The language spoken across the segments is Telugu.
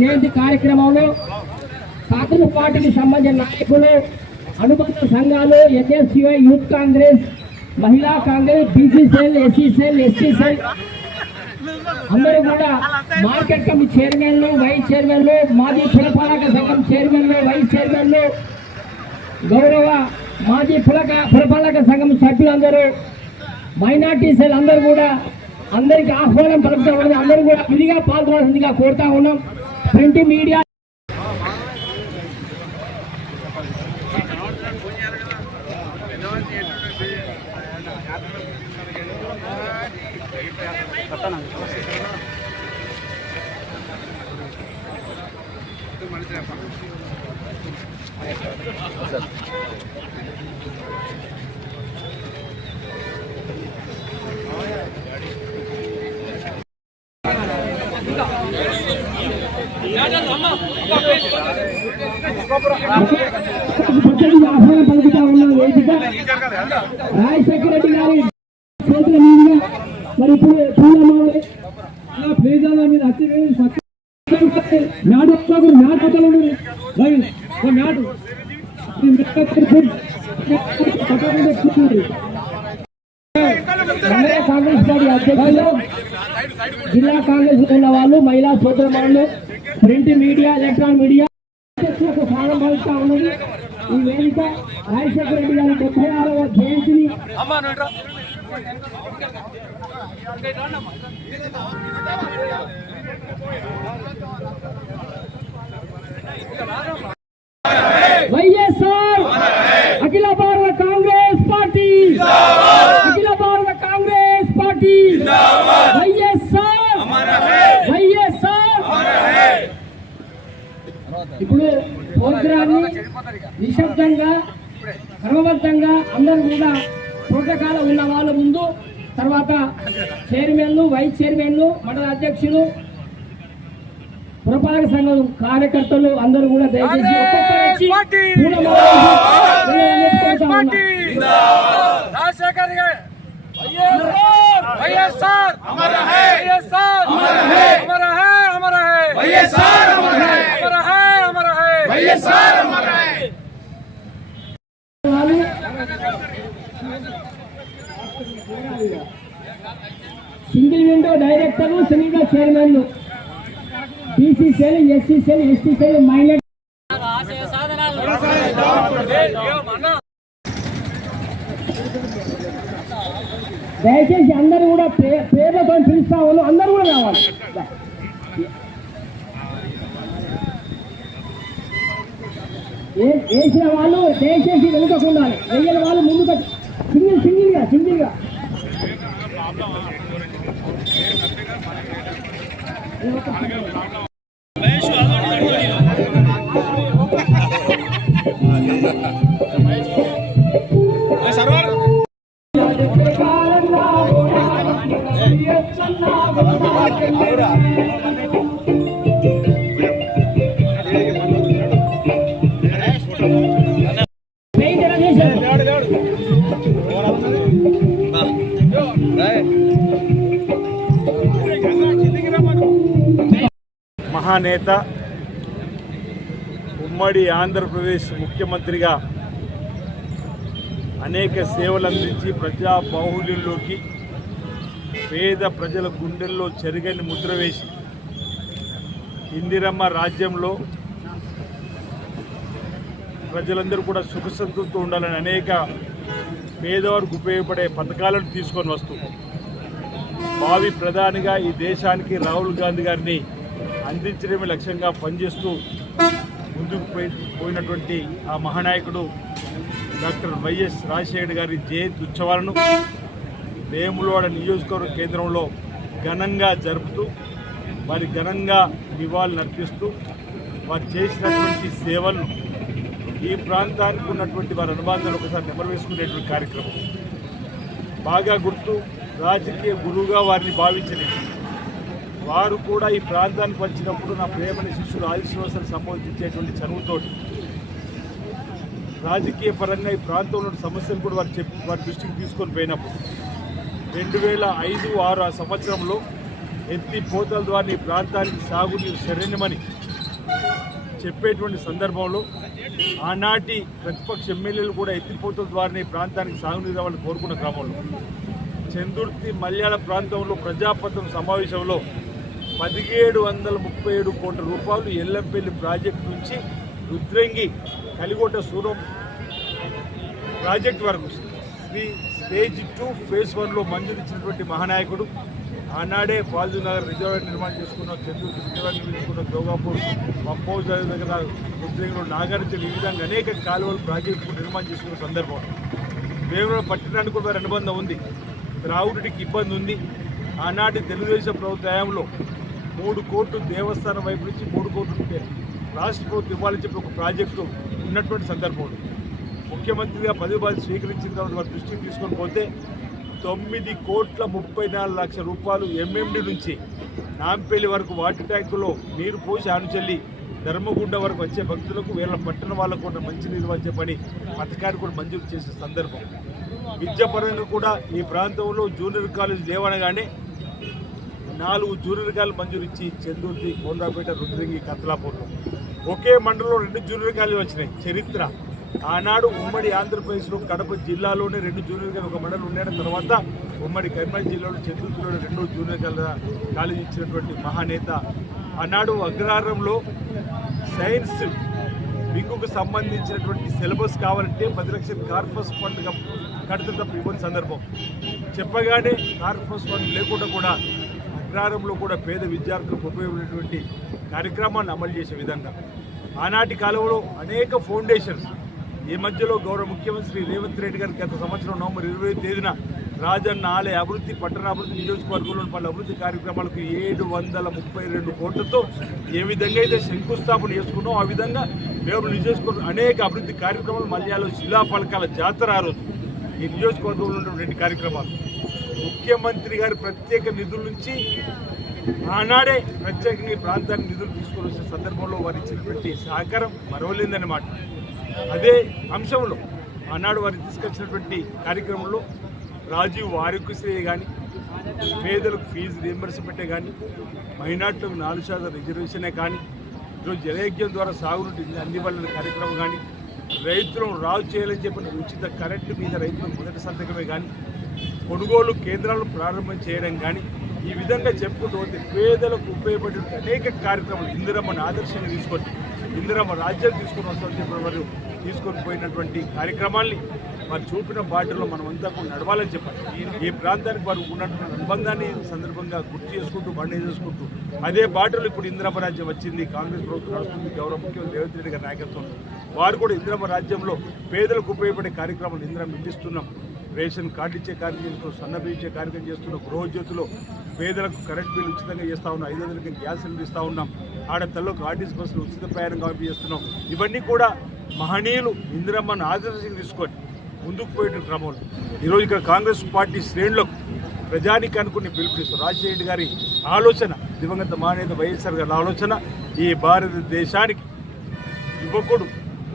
జయంతి కార్యక్రమంలో కాంగ్రెస్ పార్టీకి సంబంధించిన నాయకులు అనుబంధ సంఘాలు ఎన్ఎస్యుఐ యూత్ కాంగ్రెస్ మహిళా Congress BC cell SC cell ST cell. అందరూ కూడా మార్కెట్ కమిటీ చైర్మన్లు వైస్ చైర్మన్లు మాజీ పురపాలక సంఘం చైర్మన్లు వైస్ చైర్మన్లు గౌరవ మాజీ పులక పురపాలక సంఘం సభ్యులందరూ మైనార్టీ సెల్ అందరూ కూడా అందరికీ ఆహ్వానం పలుకుతా ఉన్నది అందరూ కూడా విధిగా పాల్గొనాల్సిందిగా కోరుతా ఉన్నాం. ప్రింట్ మీడియా పచ్చడికి ఆహ్వానం పలుకుతా ఉన్నాం వేదిక రాజశేఖర రెడ్డి గారి చేతుల మీదుగా మరి ఇప్పుడు ప్లేజాల మీద నాటు నాటు కాంగ్రెస్ పార్టీ అధ్యక్షులు జిల్లా కాంగ్రెస్ ఉన్న వాళ్ళు మహిళా సోదరులు ప్రింట్ మీడియా ఎలక్ట్రానిక్ మీడియా అధ్యక్షులకు స్వాగతం పలుకుతా ఉన్నది ఈ వేదిక రాజశేఖర రెడ్డి గారి డెబ్బై ఆరవ జయంతిని వైఎస్ఆర్ అఖిల భారత కాంగ్రెస్ పార్టీ. అఖిల భారత కాంగ్రెస్ పార్టీ. వైఎస్ఆర్ వైఎస్ఆర్. ఇప్పుడు ప్రోగ్రాన్ని నిశ్శబ్దంగా క్రమబద్ధంగా అందరూ కూడా ప్రోటోకాల ఉన్న వాళ్ళ ముందు తర్వాత చైర్మన్లు వైస్ చైర్మన్లు మండల అధ్యక్షులు పురపాలక సంఘం కార్యకర్తలు అందరూ కూడా దయచేసి ఒక్కొక్కరు సింగిల్ విండో డైరెక్టర్లు సింగిల్ చైర్మన్లు BC cell SC cell ST cell minor దయచేసి అందరూ కూడా పేర్లతో పిలుస్తా వాళ్ళు అందరూ కూడా రావాలి. వేసిన వాళ్ళు దయచేసి వెనుకకు ఉండాలి. వెయ్యని వాళ్ళు ముందుకు సింగిల్ సింగిల్గా Ini tuh ada. మహానేత ఉమ్మడి ఆంధ్రప్రదేశ్ ముఖ్యమంత్రిగా అనేక సేవలు అందించి ప్రజా బాహుళ్యంలోకి పేద ప్రజల గుండెల్లో చెరగని ముద్ర వేసి ఇందిరమ్మ రాజ్యంలో ప్రజలందరూ కూడా సుఖసంతులతో ఉండాలని అనేక పేదవారికి ఉపయోగపడే పథకాలను తీసుకొని వస్తూ భావి ప్రధానిగా ఈ దేశానికి రాహుల్ గాంధీ గారిని అందించడమే లక్ష్యంగా పనిచేస్తూ ముందుకు పోయి పోయినటువంటి ఆ మహానాయకుడు డాక్టర్ వైఎస్ రాజశేఖర్ గారి జయంతి ఉత్సవాలను వేములవాడ నియోజకవర్గ కేంద్రంలో ఘనంగా జరుపుతూ వారి ఘనంగా నివాళులు అర్పిస్తూ వారు చేసినటువంటి సేవలను ఈ ప్రాంతానికి ఉన్నటువంటి వారి అనుబంధాలు ఒకసారి నెమరవేసుకునేటువంటి కార్యక్రమం. బాగా గుర్తు రాజకీయ గురువుగా వారిని భావించలేదు. వారు కూడా ఈ ప్రాంతానికి వచ్చినప్పుడు నా ప్రేమని శిష్యులు ఆదిశ్వాసాలు సంబోధించేటువంటి చనువుతోటి రాజకీయ పరంగా ఈ ప్రాంతంలో సమస్యలు కూడా వారు చెప్పి వారి దృష్టికి తీసుకొని పోయినప్పుడు రెండు వేల ఐదు ఆరు ఆ సంవత్సరంలో ఎత్తి పోతల ద్వారా ఈ ప్రాంతానికి సాగునీరు శరణ్యమని చెప్పేటువంటి సందర్భంలో ఆనాటి ప్రతిపక్ష ఎమ్మెల్యేలు కూడా ఎత్తిపోతల ద్వారా ఈ ప్రాంతానికి సాగునీరు రావాలని కోరుకున్న క్రమంలో చందుర్తి మల్యాళ ప్రాంతంలో ప్రజాపత్రం సమావేశంలో పదిహేడు వందల ముప్పై ఏడు కోట్ల రూపాయలు ఎల్లంపల్లి ప్రాజెక్టు నుంచి రుద్రంగి కలిగొట్ట సూరం ప్రాజెక్ట్ వరకు శ్రీ స్టేజ్ టూ ఫేజ్ వన్లో మంజూరు ఇచ్చినటువంటి మహానాయకుడు ఆనాడే ఫాల్జు నగర్ రిజర్వాయర్ నిర్మాణం చేసుకున్నాం చంద్రుడి రిజర్వాయర్ నిర్మించుకున్నాం జోగాపూర్ పంపౌజ్ దగ్గర రుద్రంగిలో నాగార్జున ఈ విధంగా అనేక కాలువలు ప్రాజెక్టు నిర్మాణం చేసుకున్న సందర్భం. వేమూరు పట్టణానికి కూడా అనుబంధం ఉంది. ద్రావిడికి ఇబ్బంది ఉంది. ఆనాటి తెలుగుదేశం ప్రభుత్వ హయాంలో మూడు కోట్లు దేవస్థానం వైపు నుంచి మూడు కోట్లు ఉంటే రాష్ట్ర ప్రభుత్వం ఇవ్వాలని చెప్పి ఒక ప్రాజెక్టు ఉన్నటువంటి సందర్భంలో ముఖ్యమంత్రిగా పదవి బాధ్యత స్వీకరించిన తర్వాత వారి దృష్టికి తీసుకొని పోతే తొమ్మిది కోట్ల ముప్పై నాలుగు లక్షల రూపాయలు ఎంఎండి నుంచి నాంపల్లి వరకు వాటర్ ట్యాంకులో నీరు పోసి ఆనుచెల్లి ధర్మగుండ వరకు వచ్చే భక్తులకు వీళ్ళ పట్టణ వాళ్ళకు కూడా మంచి నీరు వచ్చే పని పథకాన్ని కూడా మంజూరు చేసే సందర్భం. విద్యాపరంగా కూడా ఈ ప్రాంతంలో జూనియర్ కాలేజ్ లేవనగానే నాలుగు జూనియర్ మంజూరు ఇచ్చి చందూర్తి గోందాపేట రుద్రంగి కత్లాపూర్లో ఒకే మండలంలో రెండు జూనియర్ వచ్చినాయి. చరిత్ర. ఆనాడు ఉమ్మడి ఆంధ్రప్రదేశ్లో కడప జిల్లాలోనే రెండు జూనియర్కాయలు ఒక మండలం ఉండడం తర్వాత ఉమ్మడి కర్నూలు జిల్లాలో చంద్రుతిలో రెండు జూనియర్ కాలేజ్ ఇచ్చినటువంటి మహానేత. ఆనాడు అగ్రహారంలో సైన్స్ వింగుకు సంబంధించినటువంటి సిలబస్ కావాలంటే పది లక్షల కార్పస్ ఫండ్ కడితే తప్ప ఇవ్వని సందర్భం. చెప్పగానే కార్పస్ ఫండ్ లేకుండా కూడా అగ్రహారంలో కూడా పేద విద్యార్థులకు ఉపయోగపడేటువంటి కార్యక్రమాన్ని అమలు చేసే విధంగా. ఆనాటి కాలంలో అనేక ఫౌండేషన్స్ ఈ మధ్యలో గౌరవ ముఖ్యమంత్రి రేవంత్ రెడ్డి గారు గత సంవత్సరం నవంబర్ ఇరవై తేదీన రాజన్న ఆలయ అభివృద్ధి పట్టణాభివృద్ధి నియోజకవర్గంలోని పలు అభివృద్ధి కార్యక్రమాలకు ఏడు వందల ముప్పై రెండు కోట్లతో ఏ విధంగా అయితే శంకుస్థాపన చేసుకున్నామో ఆ విధంగా మేము నియోజకవర్గం అనేక అభివృద్ధి కార్యక్రమాలు మల్యాలో శిలాపలకాల జాతర ఆ రోజు. ఈ నియోజకవర్గంలో ఉన్నటువంటి కార్యక్రమాలు. ముఖ్యమంత్రి గారి ప్రత్యేక నిధుల నుంచి ఆనాడే ప్రత్యేకంగా ఈ ప్రాంతానికి నిధులు తీసుకొని వచ్చిన సందర్భంలో వారు ఇచ్చినటువంటి సహకారం మరవలేదన్నమాట అదే అంశంలో ఆనాడు వారు తీసుకొచ్చినటువంటి కార్యక్రమంలో రాజీవ్ ఆరోగ్యశ్రీ కానీ పేదలకు ఫీజు రీంబర్స్మెంటే కానీ మైనార్టీలకు నాలుగు శాతం రిజర్వేషనే కానీ ఈరోజు జలయజ్ఞం ద్వారా సాగునీటి అందివల్ల కార్యక్రమం కానీ రైతులను రాజు చేయాలని చెప్పిన ఉచిత కరెంటు మీద రైతులకు మొదటి సంతకమే కానీ కొనుగోలు కేంద్రాలను ప్రారంభం చేయడం కానీ ఈ విధంగా చెప్పుకుంటూ పేదలకు ఉపయోగపడే అనేక కార్యక్రమాలు ఇందిరమ్మని ఆదర్శంగా తీసుకొని ఇందిరమ్మ రాజ్యం తీసుకొని వస్తామని చెప్పిన వారు తీసుకొని పోయినటువంటి కార్యక్రమాల్ని వారు చూపిన బాటలో మనమంతా కూడా నడవాలని చెప్పాలి. ఈ ప్రాంతానికి వారు ఉన్నటువంటి అనుబంధాన్ని సందర్భంగా గుర్తు చేసుకుంటూ బండి చేసుకుంటూ అదే బాటలో ఇప్పుడు ఇందిరమ్మ రాజ్యం వచ్చింది కాంగ్రెస్ ప్రభుత్వం నడుస్తుంది గౌరవ ముఖ్యమంత్రి రేవంత్ రెడ్డి గారి నాయకత్వంలో. వారు కూడా ఇందిరమ్మ రాజ్యంలో పేదలకు ఉపయోగపడే కార్యక్రమాలు ఇందిరమ్మ ఇప్పిస్తున్నాం. రేషన్ కార్డు ఇచ్చే కార్యక్రమం చేస్తున్నాం సన్నబియ్యం ఇచ్చే కార్యక్రమం చేస్తున్నాం గృహజ్యోతిలో పేదలకు కరెంట్ బిల్లు ఉచితంగా చేస్తూ ఉన్నాం. ఐదు వందలకి గ్యాస్ సిలిండర్ ఇస్తూ ఉన్నాం. ఆడతల్లోకి ఆర్టీసీ బస్సులు ఉచిత ప్రయాణం కాపీ చేస్తున్నాం. ఇవన్నీ కూడా మహనీయులు ఇందిరమ్మను ఆదర్శంగా తీసుకొని ముందుకు పోయిన క్రమంలో. ఈరోజు ఇక్కడ కాంగ్రెస్ పార్టీ శ్రేణులకు ప్రజానికి అనుకుని పిలుపునిస్తారు రాజశేఖర రెడ్డి గారి ఆలోచన దివంగత మానేత వైఎస్ఆర్ గారి ఆలోచన ఈ భారతదేశానికి యువకుడు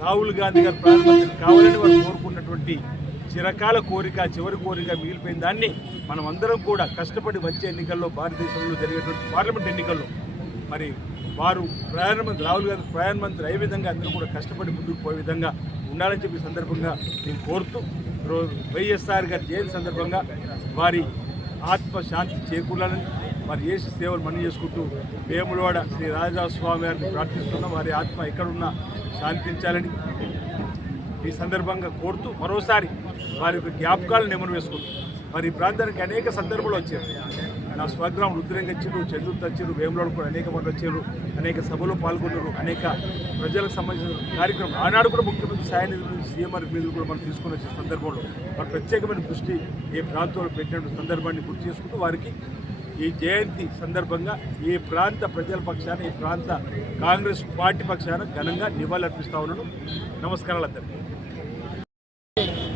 రాహుల్ గాంధీ గారు ప్రారంభించారు కావాలని వారు కోరుకున్నటువంటి చిరకాల కోరిక చివరి కోరిక మిగిలిపోయిన దాన్ని మనం అందరం కూడా కష్టపడి వచ్చే ఎన్నికల్లో భారతదేశంలో జరిగేటువంటి పార్లమెంట్ ఎన్నికల్లో మరి వారు ప్రధానమంత్రి రాహుల్ గాంధీ ప్రధానమంత్రి అయ్యే విధంగా అందరూ కూడా కష్టపడి ముందుకు పోయే విధంగా ఉండాలని చెప్పి సందర్భంగా నేను కోరుతూ రోజు వైఎస్ఆర్ గారి జయంతి సందర్భంగా వారి ఆత్మ శాంతి చేకూరాలని వారు చేసి సేవలు మనం చేసుకుంటూ వేములవాడ శ్రీ రాజాస్వామి గారిని ప్రార్థిస్తున్నాం వారి ఆత్మ ఎక్కడున్నా శాంతించాలని ఈ సందర్భంగా కోరుతూ మరోసారి వారి యొక్క జ్ఞాపకాలను నెమరు వేసుకుంటారు మరి ఈ ప్రాంతానికి అనేక సందర్భాలు వచ్చారు నా స్వగ్రామం రుద్రంగా వచ్చారు చంద్రుడు వచ్చారు వేములాడు కూడా అనేక మంది వచ్చారు అనేక సభలో పాల్గొన్నారు అనేక ప్రజలకు సంబంధించిన కార్యక్రమం. ఆనాడు కూడా ముఖ్యమంత్రి సాయం నిధులు సీఎంఆర్ నిధులు కూడా మనం తీసుకుని వచ్చే సందర్భంలో వారు ప్రత్యేకమైన దృష్టి ఈ ప్రాంతంలో పెట్టిన సందర్భాన్ని గుర్తు చేసుకుంటూ వారికి ఈ జయంతి సందర్భంగా ఈ ప్రాంత ప్రజల పక్షాన ఈ ప్రాంత కాంగ్రెస్ పార్టీ పక్షాన ఘనంగా నివాళులర్పిస్తా ఉన్నాను. నమస్కారాలు అందరికీ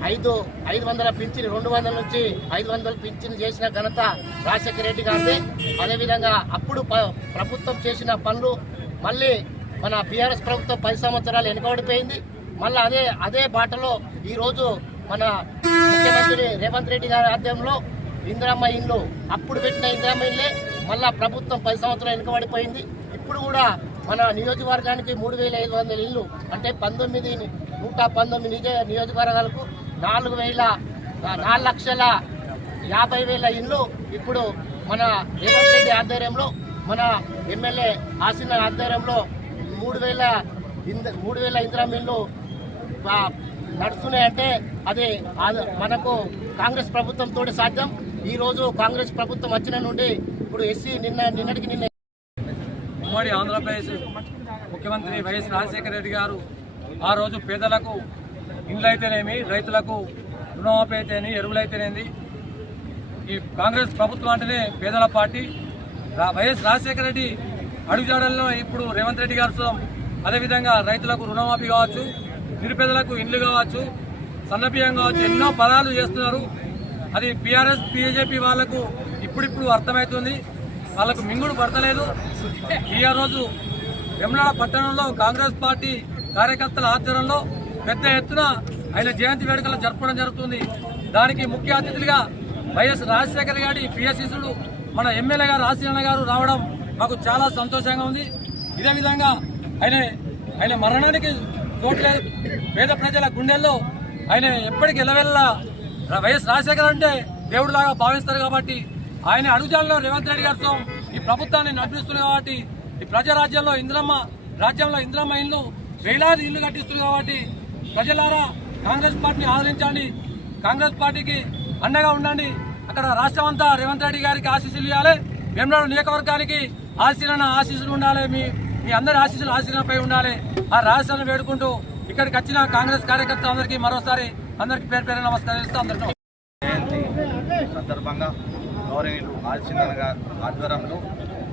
ఐదు ఐదు వందల పింఛన్ రెండు వందల నుంచి ఐదు వందల పింఛన్ చేసిన ఘనత రాజశేఖర రెడ్డి గారిది. అదేవిధంగా అప్పుడు ప- ప్రభుత్వం చేసిన పనులు మళ్ళీ మన బీఆర్ఎస్ ప్రభుత్వం పది సంవత్సరాలు వెనుకబడిపోయింది. మళ్ళీ అదే అదే బాటలో ఈరోజు మన ముఖ్యమంత్రి రేవంత్ రెడ్డి గారి ఆధ్వర్యంలో ఇందిరమ్మ ఇల్లు అప్పుడు పెట్టిన ఇందిరమ్మ ఇల్లే మళ్ళా ప్రభుత్వం పది సంవత్సరాలు వెనుకబడిపోయింది. ఇప్పుడు కూడా మన నియోజకవర్గానికి మూడు వేల ఐదు వందల ఇల్లు అంటే పంతొమ్మిది నూట పంతొమ్మిది నియోజకవర్గాలకు నాలుగు వేల నాలుగు లక్షల యాభై వేల ఇల్లు ఇప్పుడు మన రేవంత్ రెడ్డి ఆధ్వర్యంలో మన ఎమ్మెల్యే ఆసిన ఆధ్వర్యంలో మూడు వేల ఇంద మూడు వేల ఇంద్రం ఇల్లు నడుస్తున్నాయంటే అది మనకు కాంగ్రెస్ ప్రభుత్వంతో సాధ్యం. ఈరోజు కాంగ్రెస్ ప్రభుత్వం వచ్చిన నుండి ఇప్పుడు ఎస్సీ నిన్న నిన్నటికి నిన్న ఉమ్మడి ఆంధ్రప్రదేశ్ ముఖ్యమంత్రి వైఎస్ రాజశేఖర రెడ్డి గారు ఆ రోజు పేదలకు ఇండ్లు అయితేనేమి రైతులకు రుణమాఫీ అయితేనేమి ఎరువులైతేనేది ఈ కాంగ్రెస్ ప్రభుత్వం అంటేనే పేదల పార్టీ. వైఎస్ రాజశేఖర రెడ్డి అడుగుజాడల్లో ఇప్పుడు రేవంత్ రెడ్డి గారు అదేవిధంగా రైతులకు రుణమాఫీ కావచ్చు నిరుపేదలకు ఇండ్లు కావచ్చు సన్నబియ్యం కావచ్చు ఎన్నో పదాలు చేస్తున్నారు. అది బీఆర్ఎస్ బీజేపీ వాళ్ళకు ఇప్పుడిప్పుడు అర్థమవుతుంది. వాళ్ళకు మింగుడు పడతలేదు. ఈ రోజు వెమ్నాడ పట్టణంలో కాంగ్రెస్ పార్టీ కార్యకర్తల ఆధ్వర్యంలో పెద్ద ఎత్తున ఆయన జయంతి వేడుకలు జరపడం జరుగుతుంది. దానికి ముఖ్య అతిథులుగా వైఎస్ రాజశేఖర్ గారి పిఎస్సీసుడు మన ఎమ్మెల్యే గారు రాజశేఖర గారు రావడం మాకు చాలా సంతోషంగా ఉంది. ఇదే విధంగా ఆయన ఆయన మరణానికి చోట్లే పేద ప్రజల గుండెల్లో ఆయన ఎప్పటికి ఎలవెల్లా వైఎస్ రాజశేఖర్ అంటే దేవుడిలాగా భావిస్తారు కాబట్టి ఆయన అడుగుజాలలో రేవంత్ రెడ్డి గారితో ఈ ప్రభుత్వాన్ని నడిపిస్తుంది కాబట్టి ఈ ప్రజారాజ్యంలో ఇంద్రమ్మ రాజ్యంలో ఇంద్రమ్మ ఇల్లు వేలాది ఇల్లు కట్టిస్తుంది కాబట్టి ప్రజలారా కాంగ్రెస్ పార్టీని ఆదరించండి. కాంగ్రెస్ పార్టీకి అండగా ఉండండి. అక్కడ రాష్ట్రం అంతా రేవంత్ రెడ్డి గారికి ఆశీస్సులు ఇవ్వాలి. వేమనాడు నియోజకవర్గానికి ఆశీలన ఆశీస్సులు ఉండాలి. మీ మీ అందరి ఆశీస్సులు ఆశీలనపై ఉండాలి. ఆ రాష్ట్రాన్ని వేడుకుంటూ ఇక్కడికి వచ్చిన కాంగ్రెస్ కార్యకర్తలందరికీ మరోసారి అందరికీ పేరు పేరు నమస్కరిస్తూ అందరికీ సందర్భంగా గౌరవీయులు ఆదిచంద్రన్ గారి ఆధ్వర్యంలో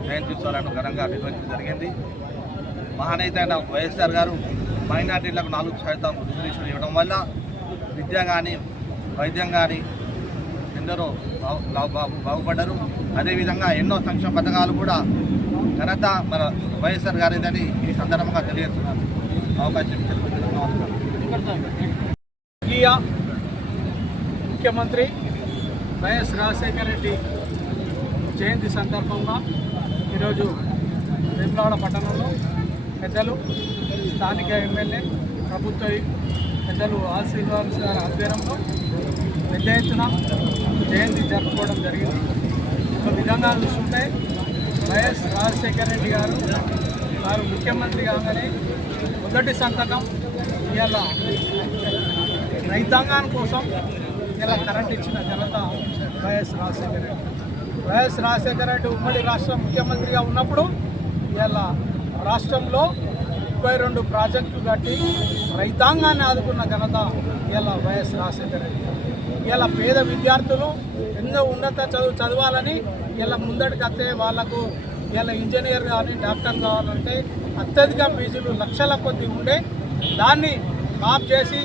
జయంతి ఉత్సవాలను ఘనంగా నిర్వహించడం జరిగింది. మహానేత వైఎస్ఆర్ గారు మైనార్టీలకు నాలుగు శాతం రిజర్వేషన్ ఇవ్వడం వల్ల విద్య కానీ వైద్యం కానీ ఎందరో బాగు- బాగు- బాగు- అదేవిధంగా ఎన్నో సంక్షేమ పథకాలు కూడా ఘనత మన వైఎస్ఆర్ గారిదని ఈ సందర్భంగా తెలియజేస్తున్నాను. అవకాశం ముఖ్యమంత్రి వైఎస్ రాజశేఖర రెడ్డి జయంతి సందర్భంగా ఈరోజు వేములవాడ పట్టణంలో పెద్దలు స్థానిక ఎమ్మెల్యే ప్రభుత్వ పెద్దలు ఆశీర్వాద్ గారి ఆధ్వర్యంలో పెద్ద ఎత్తున జయంతి జరుపుకోవడం జరిగింది. ఒక విధంగా చూస్తుంటే వైఎస్ రాజశేఖర రెడ్డి గారు వారు ముఖ్యమంత్రి కాగానే మొదటి సంతకం ఇవాళ రైతాంగం కోసం ఇలా కరెంట్ ఇచ్చిన ఘనత వైఎస్ రాజశేఖర రెడ్డి. వైఎస్ రాజశేఖర రెడ్డి ఉమ్మడి రాష్ట్ర ముఖ్యమంత్రిగా ఉన్నప్పుడు ఇలా రాష్ట్రంలో ముప్పై రెండు ప్రాజెక్టులు కట్టి రైతాంగాన్ని ఆదుకున్న ఘనత ఇలా వైఎస్ రాజశేఖర రెడ్డి ఇలా పేద విద్యార్థులు ఎన్నో ఉన్నత చదువు చదవాలని ఇలా ముందడికి అత్తే వాళ్ళకు ఇలా ఇంజనీర్ కానీ డాక్టర్ కావాలంటే అత్యధిక ఫీజులు లక్షల కొద్ది ఉండే దాన్ని మాఫ్ చేసి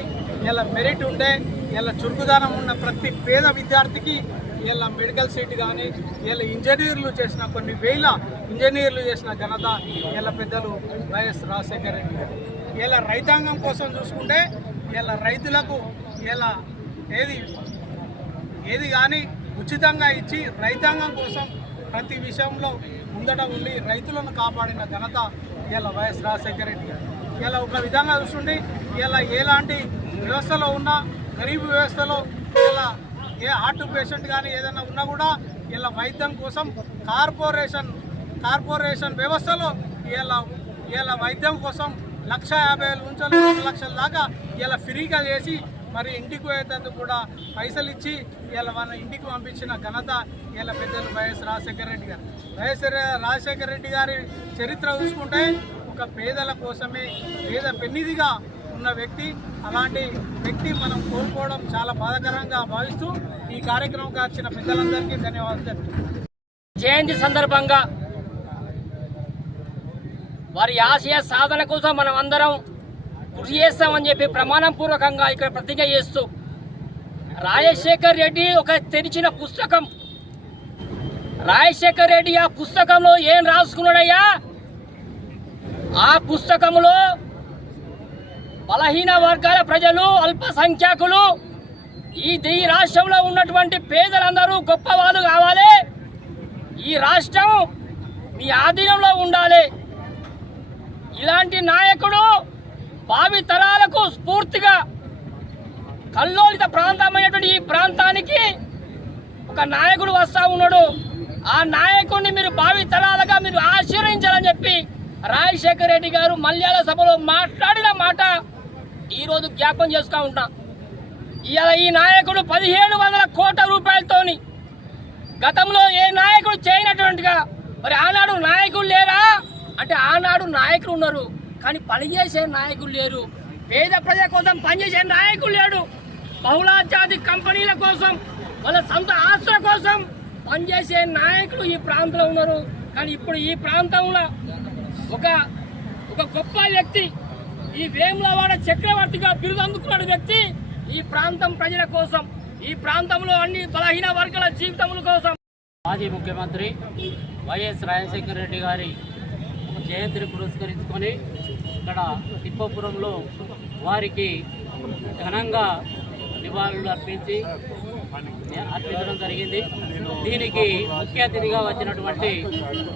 ఇలా మెరిట్ ఉండే ఇలా చురుకుదనం ఉన్న ప్రతి పేద విద్యార్థికి ఇలా మెడికల్ సీట్ కానీ ఇలా ఇంజనీర్లు చేసిన కొన్ని వేల ఇంజనీర్లు చేసిన ఘనత వీళ్ళ పెద్దలు వైఎస్ రాజశేఖర రెడ్డి గారు. ఇలా రైతాంగం కోసం చూసుకుంటే ఇలా రైతులకు వీళ్ళ ఏది ఏది కానీ ఉచితంగా ఇచ్చి రైతాంగం కోసం ప్రతి విషయంలో ముందట ఉండి రైతులను కాపాడిన ఘనత ఇలా వైఎస్ రాజశేఖర రెడ్డి గారు. ఇలా ఒక విధంగా చూసుండి ఇలా ఎలాంటి వ్యవస్థలో ఉన్నా గరీబ్ వ్యవస్థలో ఇలా ఏ హార్ట్ పేషెంట్ కానీ ఏదైనా ఉన్నా కూడా ఇలా వైద్యం కోసం కార్పొరేషన్ కార్పొరేషన్ వ్యవస్థలో ఇలా ఇలా వైద్యం కోసం లక్ష యాభై వేల నుంచి రెండు లక్షల దాకా ఇలా ఫ్రీగా చేసి మరి ఇంటికి పోయేటందుకు కూడా పైసలు ఇచ్చి ఇలా మన ఇంటికి పంపించిన ఘనత ఇలా పెద్దలు వైఎస్ రాజశేఖర రెడ్డి గారు. వైఎస్ రాజశేఖర రెడ్డి గారి చరిత్ర చూసుకుంటే ఒక పేదల కోసమే పేద పెన్నిదిగా ఉన్న వ్యక్తి అలాంటి వ్యక్తి మనం కోల్పోవడం చాలా బాధాకరంగా భావిస్తూ ఈ కార్యక్రమం వచ్చిన పెద్దలందరికీ ధన్యవాదాలు జయంతి సందర్భంగా వారి ఆశయ సాధన కోసం మనం అందరం కృషి చేస్తామని చెప్పి ప్రమాణం పూర్వకంగా ఇక్కడ ప్రతిజ్ఞ చేస్తూ రాజశేఖర్ రెడ్డి ఒక తెరిచిన పుస్తకం. రాజశేఖర్ రెడ్డి ఆ పుస్తకంలో ఏం రాసుకున్నాడయ్యా? ఆ పుస్తకంలో బలహీన వర్గాల ప్రజలు అల్పసంఖ్యాకులు ఈ ఈ రాష్ట్రంలో ఉన్నటువంటి పేదలందరూ గొప్పవాళ్ళు కావాలి. ఈ రాష్ట్రం మీ ఆధీనంలో ఉండాలి. ఇలాంటి నాయకుడు భావి తరాలకు స్ఫూర్తిగా కల్లోలిత ప్రాంతమైనటువంటి ఈ ప్రాంతానికి ఒక నాయకుడు వస్తా ఉన్నాడు. ఆ నాయకుడిని మీరు భావి తరాలుగా మీరు ఆశీర్వదించాలని చెప్పి రాజశేఖర రెడ్డి గారు మల్యాల సభలో మాట్లాడిన మాట ఈరోజు జ్ఞాపం చేస్తూ ఉంటాం. ఇవాళ ఈ నాయకుడు పదిహేడు వందల కోట్ల రూపాయలతోని గతంలో ఏ నాయకుడు చేయనటువంటిగా మరి ఆనాడు నాయకులు లేరా? అంటే ఆనాడు నాయకులు ఉన్నారు. కానీ పనిచేసే నాయకులు లేరు. పేద ప్రజల కోసం పనిచేసే నాయకులు లేడు. బహుళాజాతి కంపెనీల కోసం వాళ్ళ సొంత ఆస్తుల కోసం పనిచేసే నాయకులు ఈ ప్రాంతంలో ఉన్నారు. కానీ ఇప్పుడు ఈ ప్రాంతంలో ఒక ఒక గొప్ప వ్యక్తి ఈ వేములవాడ చక్రవర్తిగా బిరుదు అందుకున్న వ్యక్తి ఈ ప్రాంతం ప్రజల కోసం. ఈ ప్రాంతంలో అన్ని బలహీన వర్గాల జీవితముల కోసం. మాజీ ముఖ్యమంత్రి వైఎస్ రాజశేఖర రెడ్డి గారి జయంతిని పురస్కరించుకొని ఇక్కడ తిప్పపురంలో వారికి ఘనంగా నివాళులు అర్పించి అర్పించడం జరిగింది. దీనికి ముఖ్య అతిథిగా వచ్చినటువంటి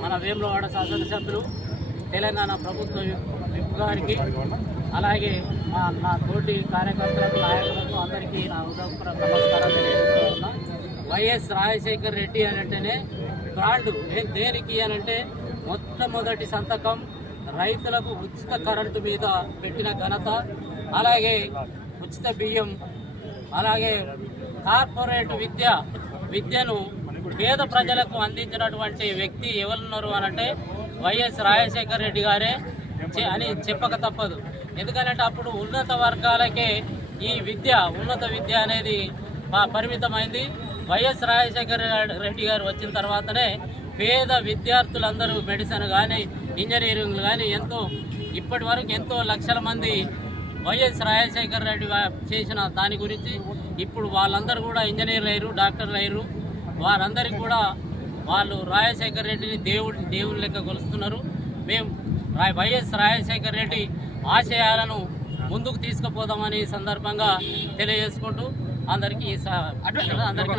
మన వేములవాడ శాసనసభ్యులు తెలంగాణ ప్రభుత్వ విప్ గారికి అలాగే మా నా తోటి కార్యకర్తలకు నాయకులకు అందరికీ నా హృదయపూర్వక నమస్కారం తెలియజేస్తున్నా వైఎస్ రాజశేఖర్ రెడ్డి అని అంటేనే బ్రాండ్. నేను దేనికి అని అంటే మొట్టమొదటి సంతకం రైతులకు ఉచిత కరెంటు మీద పెట్టిన ఘనత అలాగే ఉచిత బియ్యం అలాగే కార్పొరేట్ విద్య విద్యను పేద ప్రజలకు అందించినటువంటి వ్యక్తి ఎవరున్నారు అని అంటే వైఎస్ రాజశేఖర రెడ్డి గారే చె- అని చెప్పక తప్పదు. ఎందుకంటే అప్పుడు ఉన్నత వర్గాలకే ఈ విద్య ఉన్నత విద్య అనేది పరిమితమైంది. వైఎస్ రాజశేఖర రెడ్డి గారు వచ్చిన తర్వాతనే పేద విద్యార్థులందరూ మెడిసిన్ కానీ ఇంజనీరింగ్ కానీ ఎంతో ఇప్పటి వరకు ఎంతో లక్షల మంది వైఎస్ రాజశేఖర రెడ్డి చేసిన దాని గురించి ఇప్పుడు వాళ్ళందరూ కూడా ఇంజనీర్లు అయ్యారు డాక్టర్లు అయ్యారు. వారందరికీ కూడా వాళ్ళు రాజశేఖర రెడ్డిని దేవుడి దేవుని లెక్క కొలుస్తున్నారు మేము వైఎస్ రాజశేఖర రెడ్డి ఆశయాలను ముందుకు తీసుకుపోదామని సందర్భంగా తెలియజేసుకుంటూ అందరికీ అందరికీ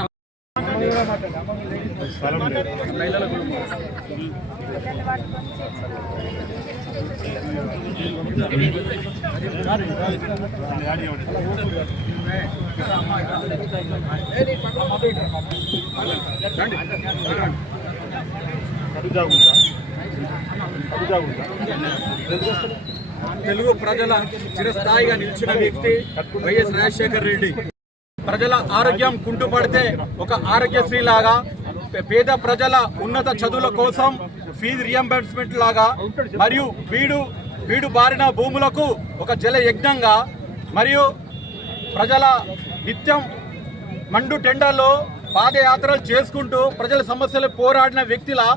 తెలుగు ప్రజల చిరస్థాయిగా నిలిచిన వ్యక్తి వైఎస్ రాజశేఖర్ రెడ్డి. ప్రజల ఆరోగ్యం కుంటుపడితే ఒక ఆరోగ్యశ్రీ లాగా పేద ప్రజల ఉన్నత చదువుల కోసం ఫీజు రియంబర్స్మెంట్ లాగా మరియు బీడు బీడు బారిన భూములకు ఒక జల యజ్ఞంగా మరియు ప్రజల నిత్యం మండు టెండర్లో పాదయాత్రలు చేసుకుంటూ ప్రజల సమస్యలు పోరాడిన వ్యక్తిలా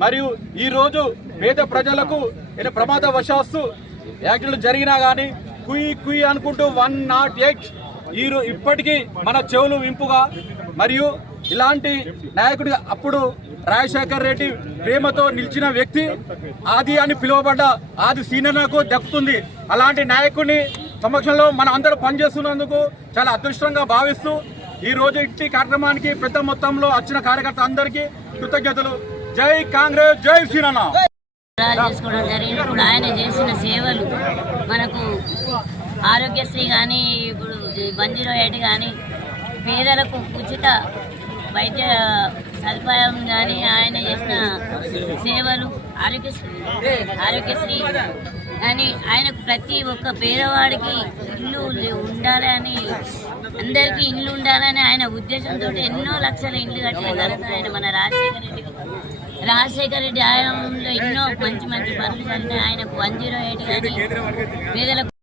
మరియు ఈరోజు పేద ప్రజలకు ఏదైనా ప్రమాదవశాస్తు యాక్సిడెంట్లు జరిగినా కానీ కుయి కుయి అనుకుంటూ వన్ నాట్ ఎయిట్ ఈ ఇప్పటికీ మన చెవులు వింపుగా మరియు ఇలాంటి నాయకుడి అప్పుడు రాజశేఖర్ రెడ్డి ప్రేమతో నిలిచిన వ్యక్తి ఆది అని పిలువబడ్డ ఆది సీనియర్లకు దక్కుతుంది. అలాంటి నాయకుడిని సమక్షంలో మన అందరూ పనిచేస్తున్నందుకు చాలా అదృష్టంగా భావిస్తూ ఈ రోజు ఇంటి కార్యక్రమానికి పెద్ద మొత్తంలో వచ్చిన కార్యకర్త అందరికీ కృతజ్ఞతలు. జై కాంగ్రెస్ జై సీనన్న. చేసుకోవడం జరిగింది. ఇప్పుడు ఆయన చేసిన సేవలు మనకు ఆరోగ్యశ్రీ కానీ ఇప్పుడు బంజీరో ఎయిట్ కానీ పేదలకు ఉచిత వైద్య సదుపాయం కానీ ఆయన చేసిన సేవలు ఆరోగ్యశ్రీ ఆరోగ్యశ్రీ కానీ ఆయనకు ప్రతి ఒక్క పేదవాడికి ఇల్లు ఉండాలి అని అందరికీ ఇల్లు ఉండాలని ఆయన ఉద్దేశంతో ఎన్నో లక్షల ఇల్లు కట్టిన ఘనత ఆయన మన రాజశేఖర రెడ్డి రాజశేఖర రెడ్డి హయాంలో ఎన్నో మంచి మంచి పనులు జరిగినాయి. ఆయనకు వన్ జీరో ఎయిట్ కానీ పేదలకు